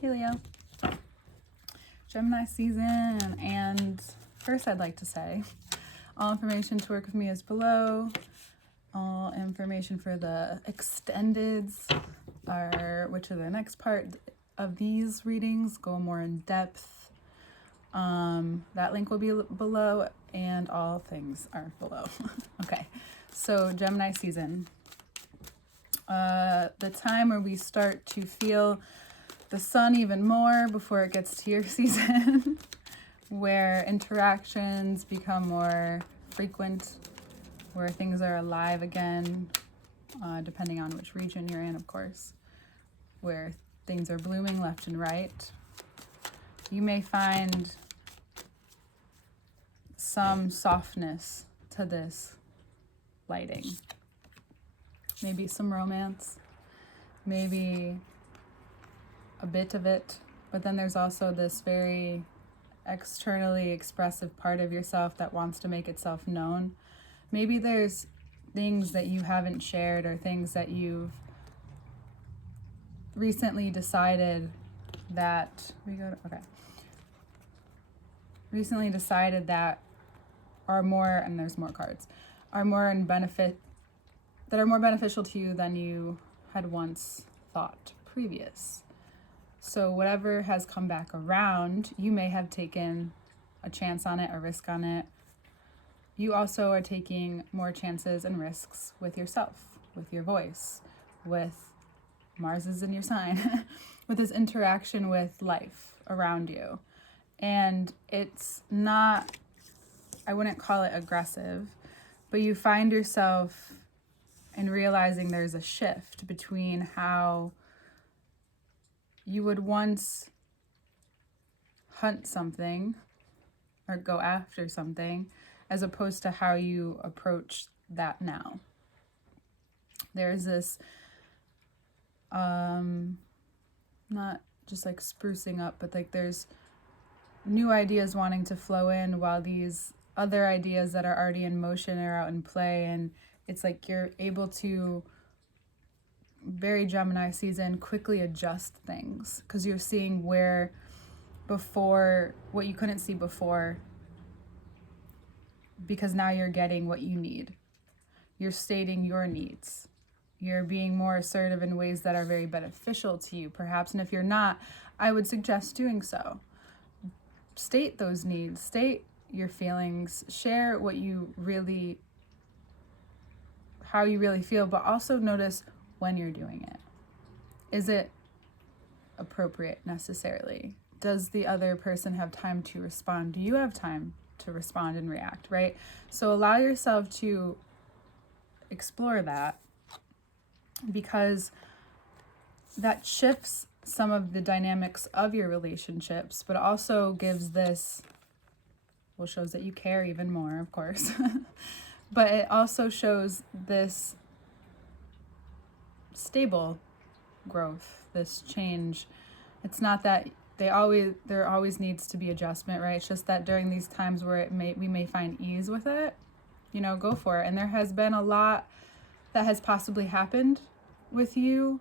Hey Leo. Gemini season, and first I'd like to say all information to work with me is below. All information for the extendeds which are the next part of these readings, go more in depth. That link will be below, and all things are below. Okay, so Gemini season. The time where we start to feel the sun even more before it gets to your season, where interactions become more frequent, where things are alive again, depending on which region you're in, of course, where things are blooming left and right. You may find some softness to this lighting. Maybe some romance, maybe a bit of it, but then there's also this very externally expressive part of yourself that wants to make itself known. Maybe there's things that you haven't shared or things that you've recently decided that are more, and there's more cards, are more in benefit, that are more beneficial to you than you had once thought previous. So whatever has come back around, you may have taken a chance on it, a risk on it. You also are taking more chances and risks with yourself, with your voice, with Mars is in your sign, with this interaction with life around you. And it's not, I wouldn't call it aggressive, but you find yourself in realizing there's a shift between how you would once hunt something or go after something as opposed to how you approach that now. There's this, not just like sprucing up, but like there's new ideas wanting to flow in while these other ideas that are already in motion are out in play. And it's like you're able to, very Gemini season, quickly adjust things because you're seeing where before, what you couldn't see before, because now you're getting what you need. You're stating your needs. You're being more assertive in ways that are very beneficial to you, perhaps. And if you're not, I would suggest doing so. State those needs, state your feelings, share what you really, how you really feel, but also notice when you're doing it. Is it appropriate necessarily? Does the other person have time to respond? Do you have time to respond and react, right? So allow yourself to explore that, because that shifts some of the dynamics of your relationships, but also gives this, well, shows that you care even more, of course, but it also shows this stable growth, this change. It's not that there always needs to be adjustment, right? It's just that during these times where we may find ease with it, go for it. And there has been a lot that has possibly happened with you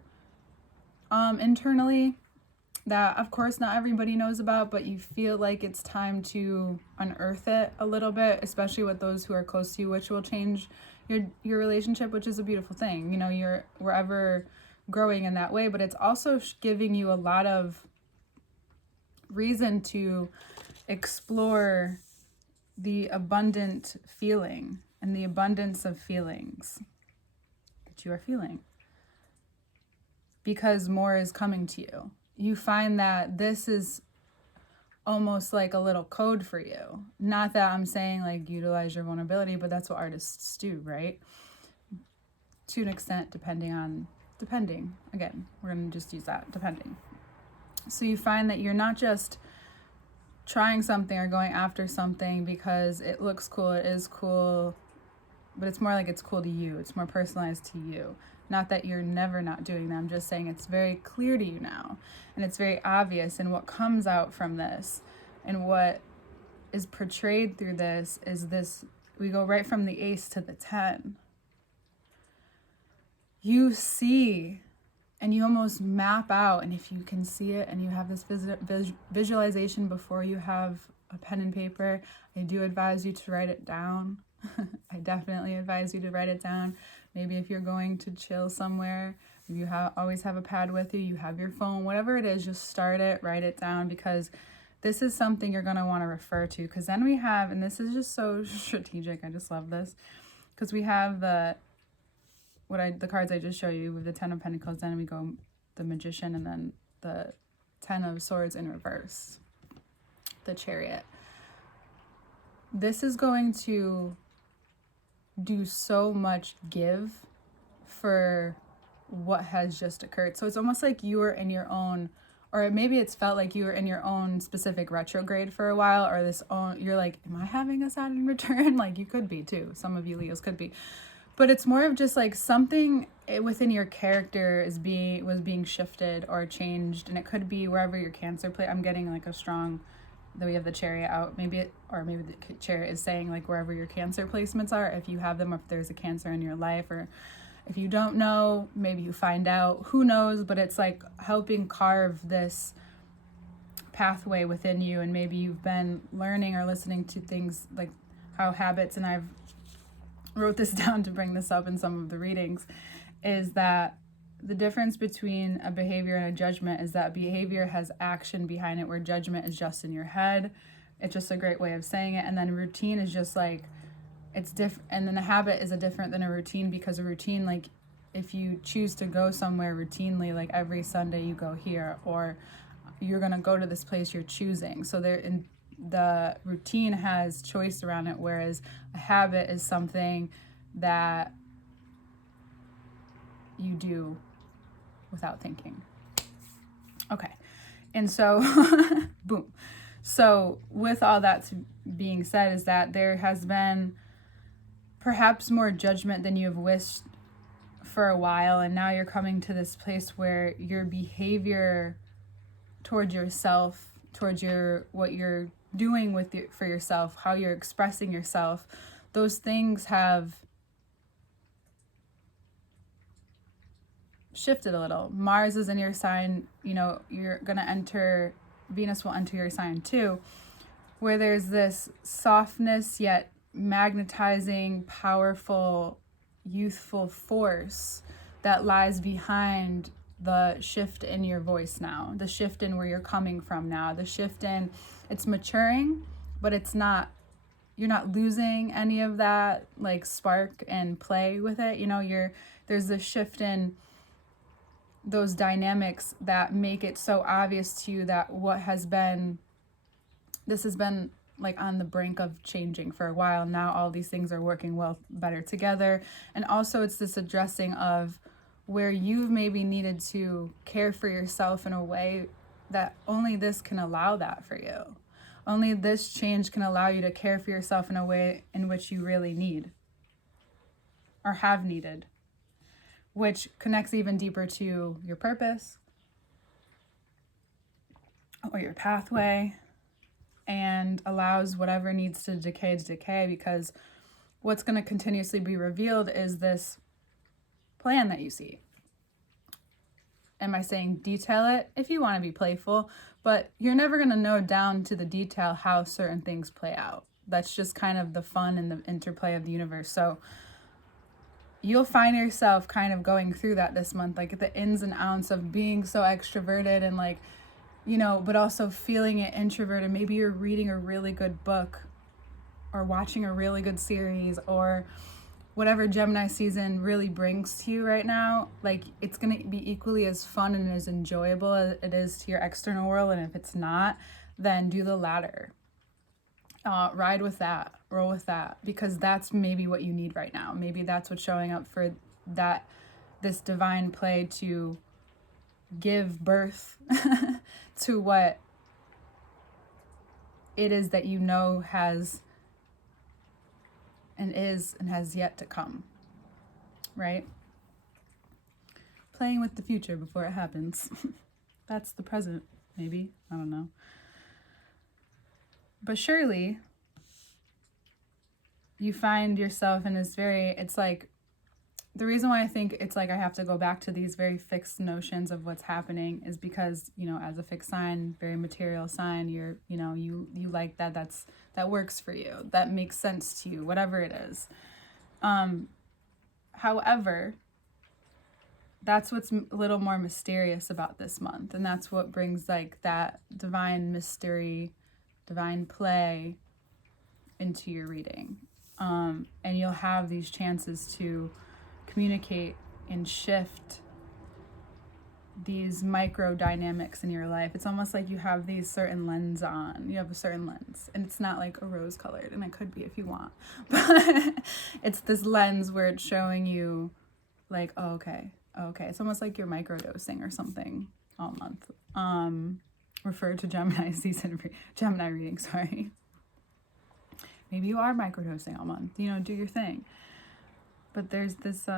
internally that, of course, not everybody knows about, but you feel like it's time to unearth it a little bit, especially with those who are close to you, which will change your relationship, which is a beautiful thing. You're wherever growing in that way, but it's also giving you a lot of reason to explore the abundant feeling and the abundance of feelings that you are feeling, because more is coming to you. You find that this is almost like a little code for you. Not that I'm saying like utilize your vulnerability, but that's what artists do, right? To an extent, depending. Again, we're going to just use that, depending. So you find that you're not just trying something or going after something because it looks cool, it is cool, but it's more like it's cool to you. It's more personalized to you. Not that you're never not doing that. I'm just saying it's very clear to you now. And it's very obvious. And what comes out from this and what is portrayed through this is this, we go right from the ace to the 10. You see and you almost map out, and if you can see it and you have this visualization before you have a pen and paper, I do advise you to write it down. I definitely advise you to write it down. Maybe if you're going to chill somewhere, you always have a pad with you, you have your phone, whatever it is, just start it, write it down, because this is something you're going to want to refer to. Because then we have, and this is just so strategic, I just love this, because we have the cards I just showed you with the 10 of Pentacles, then we go the Magician, and then the 10 of Swords in reverse, the Chariot. This is going to do so much give for what has just occurred. So it's almost like you were in your own, or maybe it's felt like you were in your own specific retrograde for a while, or you're like, am I having a Saturn return? Like, you could be too. Some of you Leos could be. But it's more of just like something within your character was being shifted or changed, and it could be wherever your Cancer I'm getting like a strong, that we have the Chariot out. Maybe the Chariot is saying like wherever your Cancer placements are, if you have them, or if there's a Cancer in your life, or if you don't know, maybe you find out. Who knows? But it's like helping carve this pathway within you, and maybe you've been learning or listening to things like how habits, and I've wrote this down to bring this up in some of the readings, is that the difference between a behavior and a judgment is that behavior has action behind it, where judgment is just in your head. It's just a great way of saying it. And then routine is just like, it's different. And then a habit is different than a routine, because a routine, like if you choose to go somewhere routinely, like every Sunday you go here, or you're going to go to this place you're choosing. So the routine has choice around it, whereas a habit is something that you do without thinking. Okay. And so, boom. So with all that being said, is that there has been perhaps more judgment than you have wished for a while, and now you're coming to this place where your behavior towards yourself, towards what you're doing for yourself, how you're expressing yourself, those things have shifted a little. Mars is in your sign, you're going to enter, Venus will enter your sign too, where there's this softness yet magnetizing, powerful, youthful force that lies behind the shift in your voice now, the shift in where you're coming from now, the shift in, it's maturing, but it's not, you're not losing any of that like spark and play with it. There's this shift in those dynamics that make it so obvious to you that this has been like on the brink of changing for a while. Now all these things are working better together. And also it's this addressing of where you've maybe needed to care for yourself in a way that only this can allow that for you. Only this change can allow you to care for yourself in a way in which you really need or have needed, which connects even deeper to your purpose or your pathway, and allows whatever needs to decay, because what's going to continuously be revealed is this plan that you see. Am I saying detail it? If you want to be playful, but you're never going to know down to the detail how certain things play out. That's just kind of the fun and the interplay of the universe. So you'll find yourself kind of going through that this month, like the ins and outs of being so extroverted and like, but also feeling it introverted. Maybe you're reading a really good book or watching a really good series, or whatever Gemini season really brings to you right now. Like, it's going to be equally as fun and as enjoyable as it is to your external world. And if it's not, then do the latter. Ride with that, roll with that, because that's maybe what you need right now. Maybe that's what's showing up for this divine play to give birth to what it is that has and is and has yet to come, right? Playing with the future before it happens. That's the present, maybe. I don't know. But surely you find yourself in this it's like the reason why I think it's like I have to go back to these very fixed notions of what's happening is because, you know, as a fixed sign, very material sign, you're, you know, you like that, that works for you, that makes sense to you, whatever it is. However, that's what's a little more mysterious about this month, and that's what brings like that divine mystery, divine play into your reading. And you'll have these chances to communicate and shift these micro dynamics in your life. It's almost like you have these certain lens on. You have a certain lens, and it's not like a rose colored, and it could be if you want, but it's this lens where it's showing you like, oh, okay. It's almost like you're microdosing or something all month. Refer to Gemini season, Gemini reading, sorry. Maybe you are microdosing all month, you know, do your thing. But there's this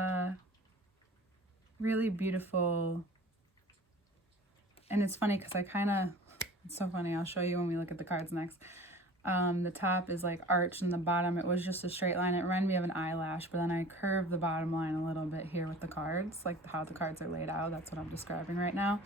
really beautiful, and it's funny because it's so funny, I'll show you when we look at the cards next. The top is like arched and the bottom, it was just a straight line. It reminded me of an eyelash, but then I curved the bottom line a little bit here with the cards, like how the cards are laid out. That's what I'm describing right now.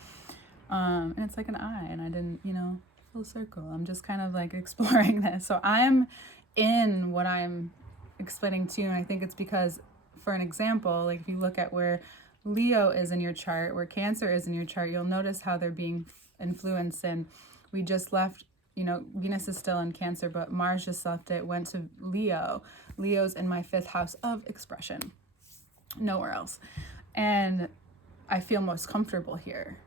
And it's like an eye, and I didn't, you know, full circle. I'm just kind of like exploring this. So I'm in what I'm explaining to you, and I think it's because, for an example, like if you look at where Leo is in your chart, where Cancer is in your chart, you'll notice how they're being influenced. And we just left, you know, Venus is still in Cancer, but Mars just left it, went to Leo. Leo's in my 5th house of expression, nowhere else. And I feel most comfortable here,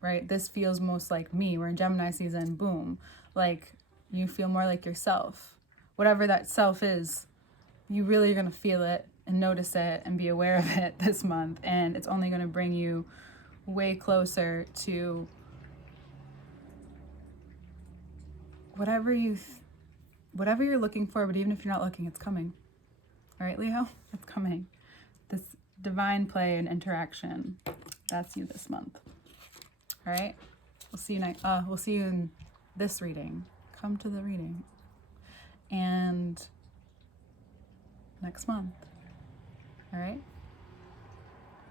right? This feels most like me. We're in Gemini season, boom. Like, you feel more like yourself. Whatever that self is, you really are going to feel it and notice it and be aware of it this month. And it's only going to bring you way closer to whatever you're looking for. But even if you're not looking, it's coming. All right, Leo, it's coming. This divine play and interaction, that's you this month. All right, we'll see you in this reading. Come to the reading, and next month. All right.